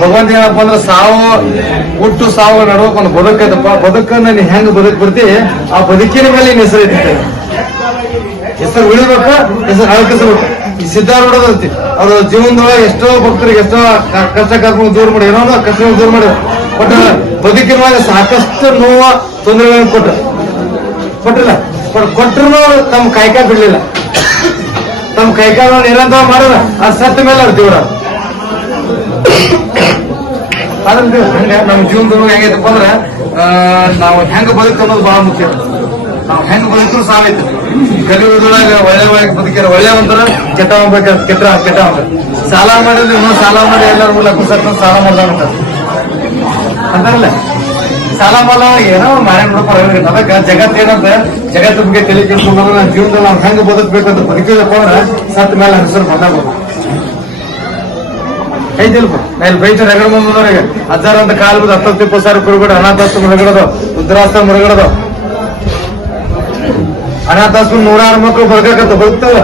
ಭಗವಂತ ಏನಪ್ಪ ಅಂದ್ರೆ ಸಾವು ಹುಟ್ಟು ಸಾವು ನಡುವಕ್ ಒಂದು ಬದುಕೈತಪ್ಪ. ಬದುಕನ್ನ ನೀ ಹೆಂಗ್ ಬದುಕ್ ಬಿಡ್ತಿ ಆ ಬದುಕಿನ ಮೇಲೆ ನೀನ್ ಹೆಸರು ಇರ್ತೈತೆ. ಹೆಸರು ಉಳಿಬೇಕು, ಹೆಸರು ಅಳಕಿಸ್ಬೇಕು. ಈ ಸಿದ್ಧಾರೂಢದಂತಿ ಅವ್ರ ಜೀವನದೊಳಗೆ ಎಷ್ಟೋ ಭಕ್ತರಿಗೆ ಎಷ್ಟೋ ಕಷ್ಟ ಕರ್ಕೊಂಡು ದೂರ ಮಾಡಿ, ಏನೋ ಕಷ್ಟ ದೂರ ಮಾಡಿ, ಬಟ್ ಬದುಕಿನೊಳಗೆ ಸಾಕಷ್ಟು ನೋವು ತೊಂದರೆಗಳನ್ನು ಕೊಟ್ಟಿಲ್ಲ. ಬಟ್ ಕೊಟ್ಟರು ತಮ್ಮ ಕೈಕಾಯಿ ಬಿಡ್ಲಿಲ್ಲ. ತಮ್ಮ ಕೈಕಾಯಿ ನಿರಂತರ ಮಾಡೋದ ಅದು ಸತ್ತ ಮೇಲೆ ಅವ್ರ ದೇವ್ರ. ಅದಂದ್ರೆ ಹಂಗ ನಮ್ಮ ಜೀವನದೊಳಗೆ ಹೆಂಗೈತಪ್ಪ ಅಂದ್ರೆ ನಾವು ಹೆಂಗ ಬದುಕು ಅನ್ನೋದು ಬಹಳ ಮುಖ್ಯ. ನಾವು ಹೆಂಗ್ ಬದುಕರು ಸಾವೈತಿ. ಕಲಿಯುವುದೊಳಗೆ ಒಳ್ಳೆ ಬದುಕಿರ ಒಳ್ಳೆ ಒಂಥರ ಕೆಟ್ಟ ಕೆಟ್ಟ ಸಾಲ ಮಾಡಿದ್ರೆ ಇನ್ನೂ ಸಾಲ ಮಾಡಿ ಎಲ್ಲರೂ ಲಕ್ಷ ಸಾಲ ಮಾಡ್ದಂತ ಅಂತಾರಲ್ಲ. ಸಾಲ ಮಾಡೋ ಏನೋ ಮಾರ ನೋಡಪ್ಪ. ಅದಕ್ಕೆ ಜಗತ್ತು ಏನಂತ ಜಗತ್ತ ಬಗ್ಗೆ ತಲೆ ಕೆಡ್ಸ್ಕೊಂಡು ನನ್ನ ಜೀವನದಲ್ಲಿ ನಾವು ಹೆಂಗ್ ಬದುಕಬೇಕಂತ ಬದುಕಿದಪ್ಪ ಅಂದ್ರೆ ಸತ್ ಮೇಲೆ ಹೆಸರು ಬಂದಾಗ ಐತಿಲ್ಪ. ನಾ ಇಲ್ಲಿ ಬೈತ ರಗಡ ಬಂದವರಿಗೆ 1000 ಅಂತ ಕಾಲ ಬಿದ್ದು 10-20 ಕೊಡ್ಬೇಡ. ಅನಾಥಾಶ್ರಮ ಹೊರಗಡದು, ವೃದ್ಧಾಶ್ರಮ ಹೊರಗಡದು, ಅನಾಥಾಶ್ರಮ 106 ಮಕ್ಕಳು ಬದುಕತ್ತ ಬದುಕ್ತವ.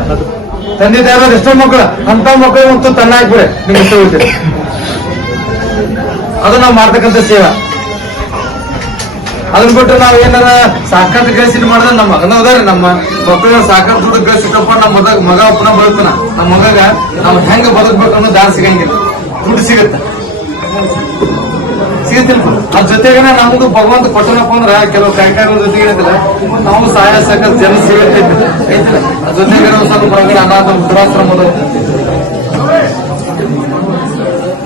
ತಂದೆ ತಾಯಿ ಎಷ್ಟೋ ಮಕ್ಕಳು ಅಂತ ಮಕ್ಕಳು ಮತ್ತು ತನ್ನ ಹಾಕ್ಬಿಡೆ ನಿಮ್ಗೆ ಇಷ್ಟ ಹೋಗ್ತೀರಿ. ಅದು ನಾವು ಮಾಡ್ತಕ್ಕಂಥ ಸೇವೆ. ಅದನ್ನ ಬಿಟ್ಟು ನಾವ್ ಏನಾರ ಸಾಕಷ್ಟು ಗಳಿಸಿ ಮಾಡಿದ್ರೆ ನಮ್ಮ ಮಗನ ಹೋದಾರೆ ನಮ್ಮ ಮಕ್ಕಳ ಸಾಕಷ್ಟು ದುಡ್ಡು ಗಳಿಸಿಕಪ್ಪ ನಮ್ಮ ಮಗ ಒಪ್ಪನ ಬದುಕ್ತಾನ. ನಮ್ಮ ಮಗಗ ನಾವು ಹೆಂಗ ಬದುಕ್ಬೇಕು ಅನ್ನೋ ದಾರಿ ಸಿಗಂಗಿಲ್ಲ. ದುಡ್ಡು ಸಿಗುತ್ತಿಲ್ಲ. ಅದ್ರ ಜೊತೆಗೆ ನಮ್ದು ಭಗವಂತ ಕೊಟ್ಟನಪ್ಪ ಅಂದ್ರ ಕೆಲವು ಕಾಯ್ಕಾಯಿಗಳ ಜೊತೆಗೆ ಏನಂತಲ್ಲ ನಾವು ಸಹಾಯ ಸಾಕ ಜನ ಸಿಗುತ್ತೆ ಐತಿಲ್ಲ. ಅದ್ರ ಜೊತೆಗೆ ಸ್ವಲ್ಪ ಹೊರಗಡೆ ಅನಾಥ ವೃದ್ಧಾಶ್ರಮದ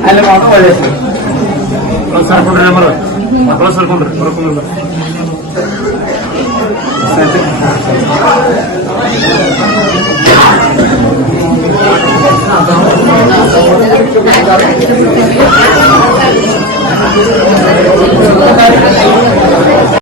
ಅಲ್ಲಿ ಮಾತ್ರ ಒಳ್ಳೆ ಸರ್ಕೊಂಡ್ರೆ ಮಕ್ಕಳು ಸರ್ಕೊಂಡ್ರೆ ಹೊರಕೊಂಡಿಲ್ಲ.